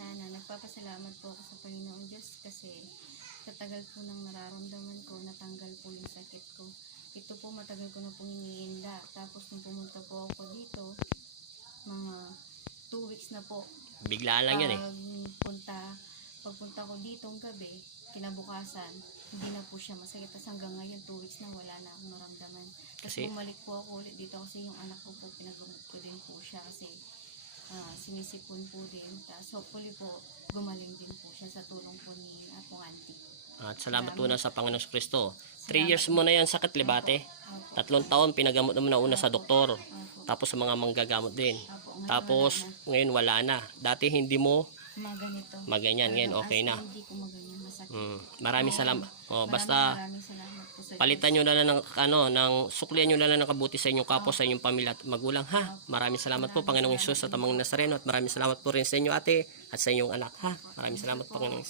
sana. Nagpapasalamat po ako sa Panginoon Diyos kasi sa tagal po ng nararamdaman ko, natanggal po yung sakit ko. Ito po matagal ko na pong iniinda. Tapos nung pumunta po ako dito, mga 2 weeks na po. Biglaan lang yun eh. Pagpunta ko dito ng gabi, kinabukasan, hindi na po siya masakit. Tapos hanggang ngayon, 2 weeks na wala na akong naramdaman. Tapos bumalik po ako ulit dito kasi yung anak ko po, pinagamot ko din po siya kasi sinisipon po din. Tapos hopefully po, gumaling din po siya sa tulong po ni akong auntie. At salamat po na sa Panginoong Kristo. 3 years mo na yan sakit, Libate. 3 taon pinagamot mo na una sa doktor. Tapos sa mga manggagamot din. Tapos ngayon wala na. Dati hindi mo ganito. Maganyan, ngayon okay na. Hindi ko maganyan, masakit. Maraming salamat. Basta Maraming salamat po sa palitan nyo na lang ng suklian nyo na lang ng kabuti sa inyong kapwa, sa inyong pamilya at magulang, ha. Maraming salamat po Panginoong Hesus at Amang Nazareno, at maraming salamat po rin sa inyo ate at sa inyong anak, ha. Maraming salamat Panginoong Hesus.